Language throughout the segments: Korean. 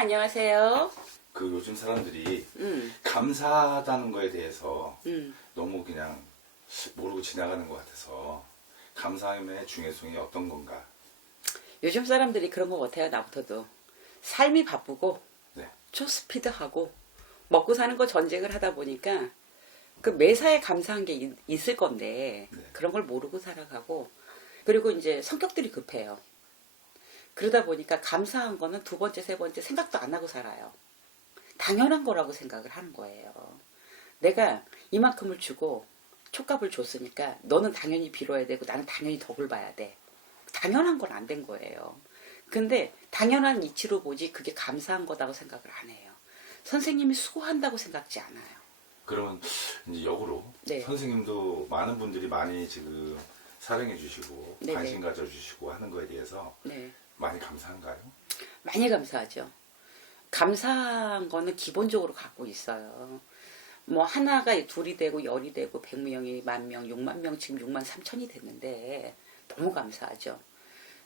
안녕하세요. 그 요즘 사람들이 음, 감사하다는 거에 대해서 음. 너무 그냥 모르고 지나가는 것 같아서 감사함의 중요성이 어떤 건가? 요즘 사람들이 그런 것 같아요, 나부터도. 삶이 바쁘고, 네, 초스피드하고, 먹고 사는 거 전쟁을 하다 보니까, 그 매사에 감사한 게 있을 건데, 네. 그런 걸 모르고 살아가고, 그리고 이제 성격들이 급해요. 그러다 보니까 감사한 거는 두 번째, 세 번째 생각도 안 하고 살아요. 당연한 거라고 생각을 하는 거예요. 내가 이만큼을 주고, 촉값을 줬으니까, 너는 당연히 빌어야 되고, 나는 당연히 덕을 봐야 돼. 당연한 건 안 된 거예요. 근데 당연한 이치로 보지 그게 감사한 거다고 생각을 안 해요. 선생님이 수고한다고 생각지 않아요. 그러면 이제 역으로 네. 선생님도 많은 분들이 많이 지금 사랑해 주시고 네네. 관심 가져주시고 하는 거에 대해서 네. 많이 감사한가요? 많이 감사하죠. 감사한 거는 기본적으로 갖고 있어요. 뭐 하나가 둘이 되고 열이 되고 100명이 10,000명, 60,000명 지금 63,000이 됐는데 너무 감사하죠.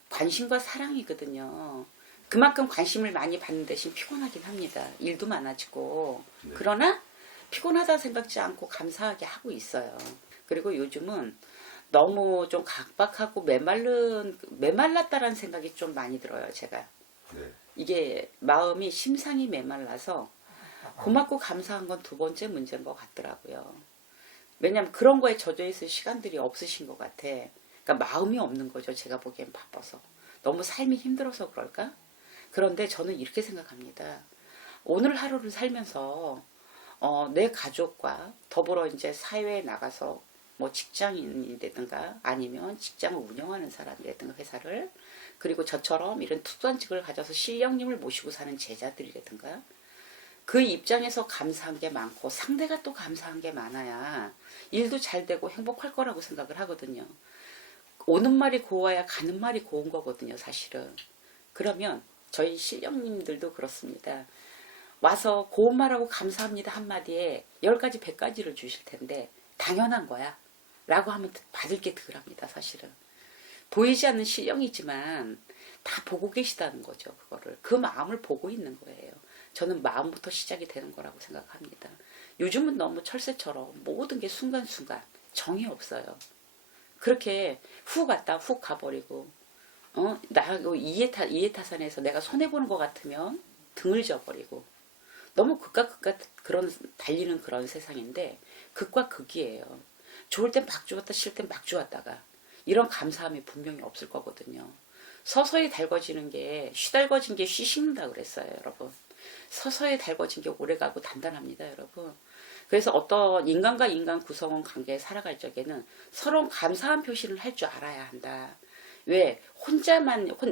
관심과 사랑이거든요. 그만큼 관심을 많이 받는 대신 피곤하긴 합니다. 일도 많아지고. 네. 그러나 피곤하다 생각지 않고 감사하게 하고 있어요. 그리고 요즘은 너무 좀 각박하고 메말랐다라는 생각이 좀 많이 들어요, 제가. 네. 이게 마음이 심상이 메말라서 고맙고 감사한 건 두 번째 문제인 것 같더라고요. 왜냐면 그런 거에 젖어 있을 시간들이 없으신 것 같아. 그러니까 마음이 없는 거죠. 제가 보기엔 바빠서. 너무 삶이 힘들어서 그럴까? 그런데 저는 이렇게 생각합니다. 오늘 하루를 살면서 내 가족과 더불어 이제 사회에 나가서 뭐 직장인이라든가 아니면 직장을 운영하는 사람이라든가 회사를 그리고 저처럼 이런 특수한직을 가져서 실령님을 모시고 사는 제자들이라든가 그 입장에서 감사한 게 많고 상대가 또 감사한 게 많아야 일도 잘 되고 행복할 거라고 생각을 하거든요. 오는 말이 고와야 가는 말이 고운 거거든요, 사실은. 그러면 저희 신령님들도 그렇습니다. 와서 고운 말하고 감사합니다 한마디에 10가지 100가지를 주실 텐데 당연한 거야 라고 하면 받을 게 덜합니다, 사실은. 보이지 않는 신령이지만 다 보고 계시다는 거죠, 그거를. 그 마음을 보고 있는 거예요. 저는 마음부터 시작이 되는 거라고 생각합니다. 요즘은 너무 철새처럼 모든 게 순간순간 정이 없어요. 그렇게 후 갔다 훅 가버리고 나하고 이해타산해서 내가 손해보는 것 같으면 등을 져버리고 너무 극과 극과 그런 달리는 그런 세상인데 극과 극이에요. 좋을 땐 막 주었다 싫을 땐 막 주었다가 이런 감사함이 분명히 없을 거거든요. 서서히 달궈지는 게 쉬달궈진 게 쉬식는다 그랬어요, 여러분. 서서히 달궈진 게 오래가고 단단합니다, 여러분. 그래서 어떤 인간과 인간 구성원 관계에 살아갈 적에는 서로 감사한 표시를 할 줄 알아야 한다. 왜?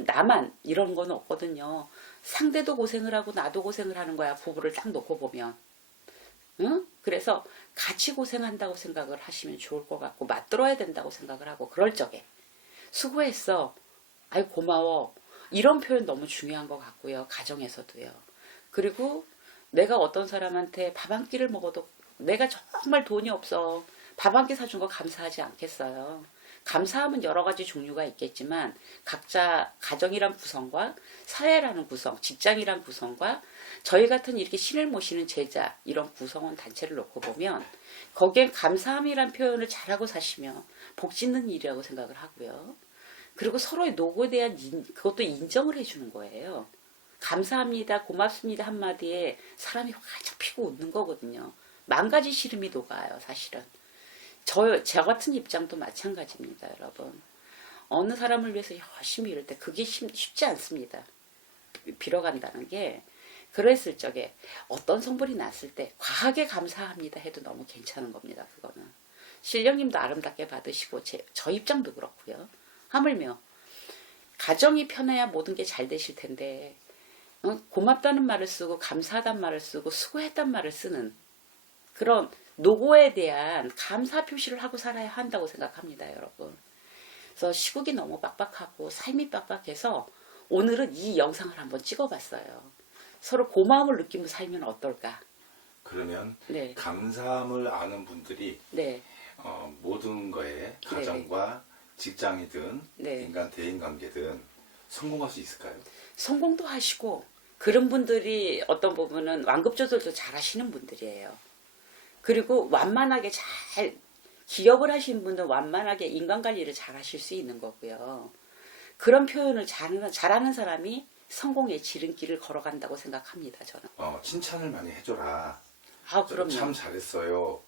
나만 이런 건 없거든요. 상대도 고생을 하고 나도 고생을 하는 거야, 부부를 딱 놓고 보면. 응? 그래서 같이 고생한다고 생각을 하시면 좋을 것 같고, 맞들어야 된다고 생각을 하고, 그럴 적에. 수고했어. 아이, 고마워. 이런 표현 너무 중요한 것 같고요, 가정에서도요. 그리고 내가 어떤 사람한테 밥 한 끼를 먹어도 내가 정말 돈이 없어. 밥 한 끼 사준 거 감사하지 않겠어요. 감사함은 여러 가지 종류가 있겠지만 각자 가정이란 구성과 사회라는 구성, 직장이란 구성과 저희 같은 이렇게 신을 모시는 제자 이런 구성원 단체를 놓고 보면 거기엔 감사함이란 표현을 잘하고 사시면 복 짓는 일이라고 생각을 하고요. 그리고 서로의 노고에 대한 그것도 인정을 해주는 거예요. 감사합니다, 고맙습니다 한마디에 사람이 활짝 피고 웃는 거거든요. 10,000가지 시름이 녹아요, 사실은. 저 같은 입장도 마찬가지입니다, 여러분. 어느 사람을 위해서 열심히 이럴 때 그게 쉽지 않습니다. 빌어간다는 게. 그랬을 적에 어떤 성불이 났을 때 과하게 감사합니다 해도 너무 괜찮은 겁니다, 그거는. 신령님도 아름답게 받으시고 저 입장도 그렇고요. 하물며 가정이 편해야 모든 게 잘 되실 텐데 고맙다는 말을 쓰고 감사하다는 말을 쓰고 수고했다는 말을 쓰는 그런 노고에 대한 감사 표시를 하고 살아야 한다고 생각합니다, 여러분. 그래서 시국이 너무 빡빡하고 삶이 빡빡해서 오늘은 이 영상을 한번 찍어봤어요. 서로 고마움을 느끼며 살면 어떨까? 그러면 네. 감사함을 아는 분들이 네. 모든 거에 가정과 직장이든 네. 인간 대인관계든 성공할 수 있을까요? 성공도 하시고 그런 분들이 어떤 부분은 완급 조절도 잘 하시는 분들이에요. 그리고 완만하게 잘 기억을 하시는 분들 완만하게 인간관리를 잘 하실 수 있는 거고요. 그런 표현을 잘하는 사람이 성공의 지름길을 걸어간다고 생각합니다. 저는. 칭찬을 많이 해줘라. 그럼요. 참 잘했어요.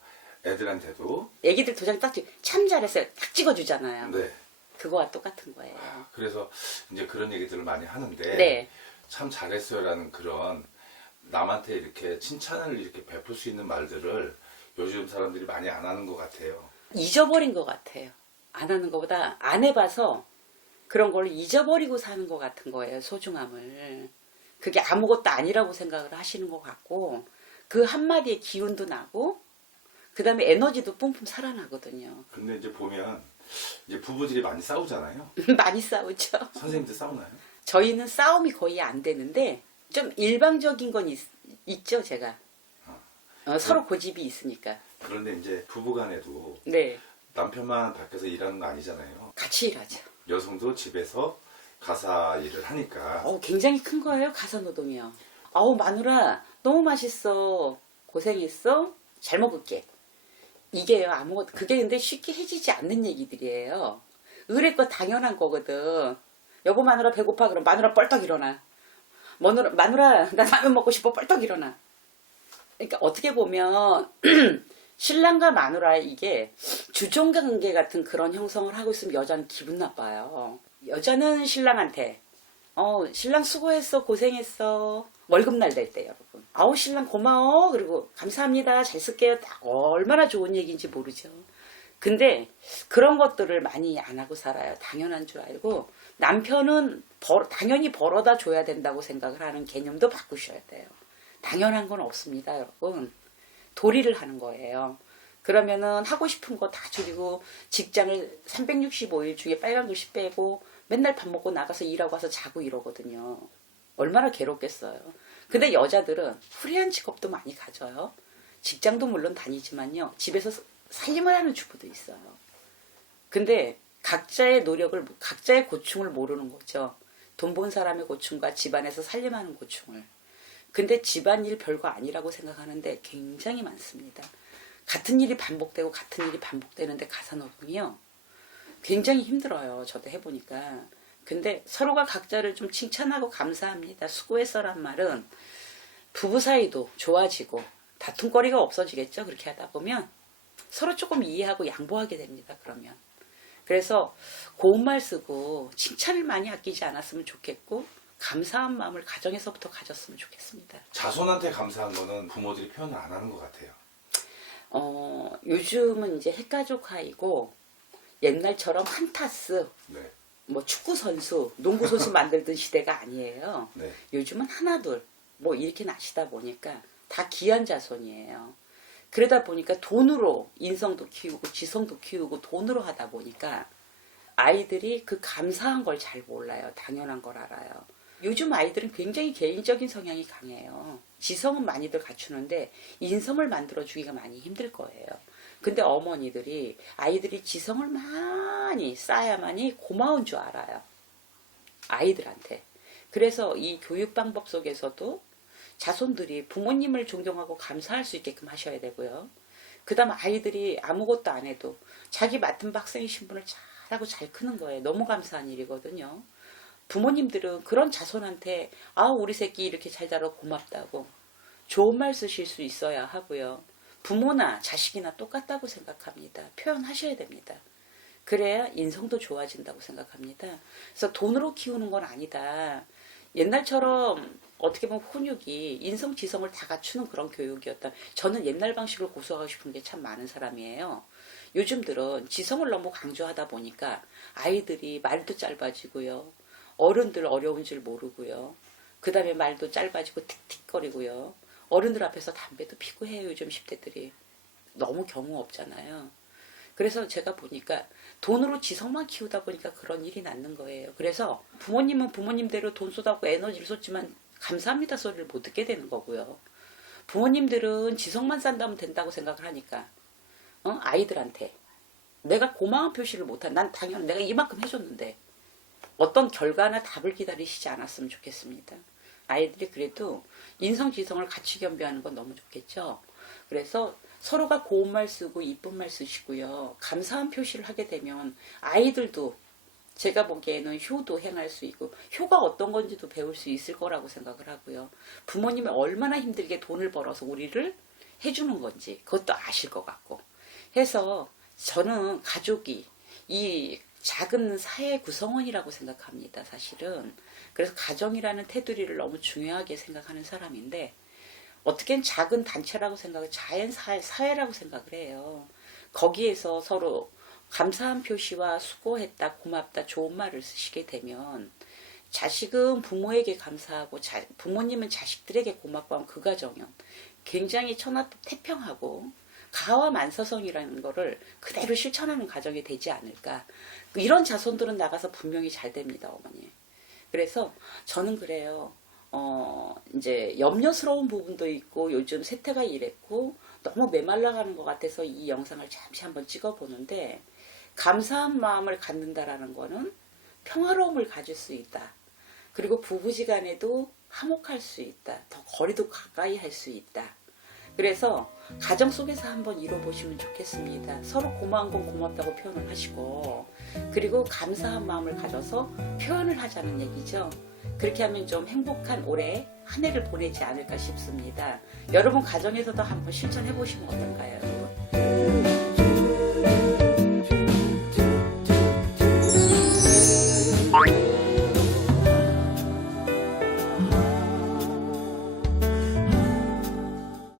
애들한테도. 애기들 도장 참 잘했어요. 딱 찍어주잖아요. 네. 그거와 똑같은 거예요. 그래서 이제 그런 얘기들을 많이 하는데 네. 참 잘했어요라는 그런 남한테 이렇게 칭찬을 이렇게 베풀 수 있는 말들을 요즘 사람들이 많이 안 하는 것 같아요. 잊어버린 것 같아요. 안 하는 것보다 안 해봐서 그런 걸 잊어버리고 사는 것 같은 거예요. 소중함을. 그게 아무것도 아니라고 생각을 하시는 것 같고 그 한마디에 기운도 나고 그 다음에 에너지도 뿜뿜 살아나거든요. 근데 이제 보면 이제 부부들이 많이 싸우잖아요. 많이 싸우죠. 선생님들 싸우나요? 저희는 싸움이 거의 안 되는데 좀 일방적인 건 있죠, 제가. 서로 고집이 있으니까. 그런데 이제 부부간에도 네. 남편만 밖에서 일하는 거 아니잖아요. 같이 일하죠. 여성도 집에서 가사 일을 하니까. 굉장히 큰 거예요, 가사노동이요. 마누라, 너무 맛있어. 고생했어. 잘 먹을게. 이게요, 그게 근데 쉽게 해지지 않는 얘기들이에요. 의뢰껏 당연한 거거든. 여보, 마누라 배고파. 그럼 마누라 뻘떡 일어나. 마누라, 나 라면 먹고 싶어. 뻘떡 일어나. 그러니까 어떻게 보면 신랑과 마누라 이게 주종관계 같은 그런 형성을 하고 있으면 여자는 기분 나빠요. 여자는 신랑한테 신랑 수고했어, 고생했어. 월급날 될 때 여러분. 신랑 고마워. 그리고 감사합니다. 잘 쓸게요. 얼마나 좋은 얘기인지 모르죠. 근데 그런 것들을 많이 안 하고 살아요. 당연한 줄 알고 남편은 당연히 벌어다 줘야 된다고 생각을 하는 개념도 바꾸셔야 돼요. 당연한 건 없습니다, 여러분. 도리를 하는 거예요. 그러면은 하고 싶은 거 다 줄이고 직장을 365일 중에 빨간 글씨 빼고 맨날 밥 먹고 나가서 일하고 와서 자고 이러거든요. 얼마나 괴롭겠어요. 근데 여자들은 후리한 직업도 많이 가져요. 직장도 물론 다니지만요. 집에서 살림을 하는 주부도 있어요. 근데 각자의 노력을, 각자의 고충을 모르는 거죠. 돈 번 사람의 고충과 집안에서 살림하는 고충을. 근데 집안일 별거 아니라고 생각하는데 굉장히 많습니다. 같은 일이 반복되고 같은 일이 반복되는데 가사노동이요. 굉장히 힘들어요. 저도 해보니까. 근데 서로가 각자를 좀 칭찬하고 감사합니다. 수고했어란 말은 부부 사이도 좋아지고 다툼거리가 없어지겠죠. 그렇게 하다 보면 서로 조금 이해하고 양보하게 됩니다. 그러면. 그래서 고운 말 쓰고 칭찬을 많이 아끼지 않았으면 좋겠고 감사한 마음을 가정에서부터 가졌으면 좋겠습니다. 자손한테 감사한 거는 부모들이 표현을 안 하는 것 같아요. 요즘은 이제 핵가족화이고 옛날처럼 한타스, 네. 뭐 축구 선수, 농구 선수 만들던 시대가 아니에요. 네. 요즘은 하나둘 뭐 이렇게 나시다 보니까 다 귀한 자손이에요. 그러다 보니까 돈으로 인성도 키우고 지성도 키우고 돈으로 하다 보니까 아이들이 그 감사한 걸 잘 몰라요. 당연한 걸 알아요. 요즘 아이들은 굉장히 개인적인 성향이 강해요. 지성은 많이들 갖추는데 인성을 만들어주기가 많이 힘들 거예요. 근데 어머니들이 아이들이 지성을 많이 쌓아야만이 고마운 줄 알아요. 아이들한테. 그래서 이 교육 방법 속에서도 자손들이 부모님을 존경하고 감사할 수 있게끔 하셔야 되고요. 그 다음 아이들이 아무것도 안 해도 자기 맡은 박생의 신분을 잘하고 잘 크는 거예요. 너무 감사한 일이거든요. 부모님들은 그런 자손한테 우리 새끼 이렇게 잘 자라 고맙다고 좋은 말 쓰실 수 있어야 하고요. 부모나 자식이나 똑같다고 생각합니다. 표현하셔야 됩니다. 그래야 인성도 좋아진다고 생각합니다. 그래서 돈으로 키우는 건 아니다. 옛날처럼 어떻게 보면 훈육이 인성 지성을 다 갖추는 그런 교육이었다. 저는 옛날 방식을 고수하고 싶은 게 참 많은 사람이에요. 요즘들은 지성을 너무 강조하다 보니까 아이들이 말도 짧아지고요. 어른들 어려운 줄 모르고요. 그 다음에 말도 짧아지고 틱틱거리고요. 어른들 앞에서 담배도 피고 해요. 요즘 10대들이. 너무 경우 없잖아요. 그래서 제가 보니까 돈으로 지성만 키우다 보니까 그런 일이 낳는 거예요. 그래서 부모님은 부모님대로 돈 쏟았고 에너지를 쏟지만 감사합니다 소리를 못 듣게 되는 거고요. 부모님들은 지성만 쌓는다면 된다고 생각을 하니까 아이들한테 내가 고마운 표시를 못한 난 당연히 내가 이만큼 해줬는데 어떤 결과나 답을 기다리시지 않았으면 좋겠습니다. 아이들이 그래도 인성지성을 같이 겸비하는 건 너무 좋겠죠. 그래서 서로가 고운 말 쓰고 이쁜 말 쓰시고요. 감사한 표시를 하게 되면 아이들도 제가 보기에는 효도 행할 수 있고 효가 어떤 건지도 배울 수 있을 거라고 생각을 하고요. 부모님이 얼마나 힘들게 돈을 벌어서 우리를 해주는 건지 그것도 아실 것 같고 해서 저는 가족이 이 작은 사회 구성원이라고 생각합니다. 사실은. 그래서 가정이라는 테두리를 너무 중요하게 생각하는 사람인데 어떻게는 작은 단체라고 생각을 사회라고 생각을 해요. 거기에서 서로 감사한 표시와 수고했다, 고맙다, 좋은 말을 쓰시게 되면 자식은 부모에게 감사하고 부모님은 자식들에게 고맙고 하면 그 가정은 굉장히 천하태평하고 가와 만서성이라는 거를 그대로 실천하는 가정이 되지 않을까. 이런 자손들은 나가서 분명히 잘 됩니다, 어머니. 그래서 저는 그래요. 이제 염려스러운 부분도 있고 요즘 세태가 이랬고 너무 메말라가는 것 같아서 이 영상을 잠시 한번 찍어보는데 감사한 마음을 갖는다라는 거는 평화로움을 가질 수 있다. 그리고 부부지간에도 화목할 수 있다. 더 거리도 가까이 할 수 있다. 그래서 가정 속에서 한번 이뤄보시면 좋겠습니다. 서로 고마운 건 고맙다고 표현을 하시고 그리고 감사한 마음을 가져서 표현을 하자는 얘기죠. 그렇게 하면 좀 행복한 올해 한 해를 보내지 않을까 싶습니다. 여러분 가정에서도 한번 실천해 보시면 어떨까요, 여러분?